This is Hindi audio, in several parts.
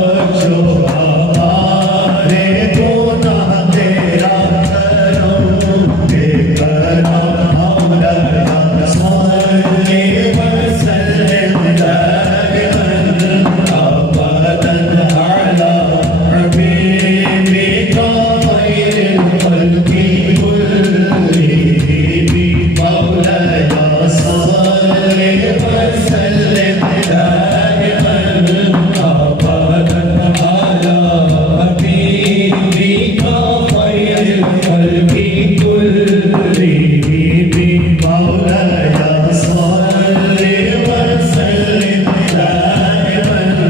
बख्शो हमारे गुनाह तेरा करम मौलाना सल्ली वसल्लिम दाइमन अबदन अला हबीबिक खैरिल खल्qi कुल्लिहिम मौलाना सल्ली वसल्लिम दाइमन अबदन अला हबीबिक खैरिल खल्qi कुल्लिहिम मौलाना सल्ली वसल्लिम दाइमन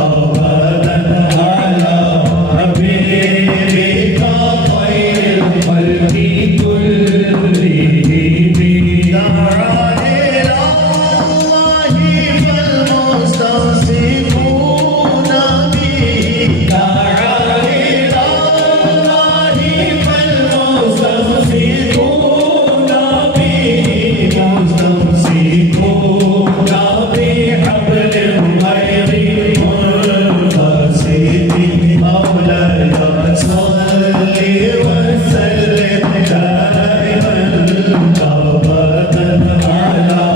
अबदन अला हबीबिक खैरिल खल्qi कुल्लिहिम दआनी इलल्लाहि फल्मुस्तमसिकून बिहि दआनी इलल्लाहि फल्मुस्तमसिकून बिहि मुस्तमसिकून बिहब्लिल गैरि मुनफसिदिन मौलाना सल्ली वसल्लिम दाइमन अबदन अला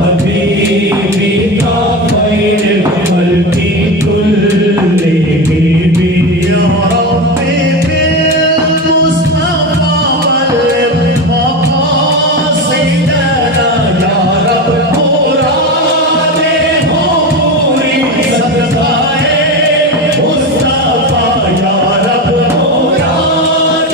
हबीबिक खैरिल खल्qi कुल्लिहिम या रब्बी बिलमुस्तफा बल्लिग मक़ासिदना या रब मुरादहम पूरी सदक़ाए मुस्तफा या रब मुराद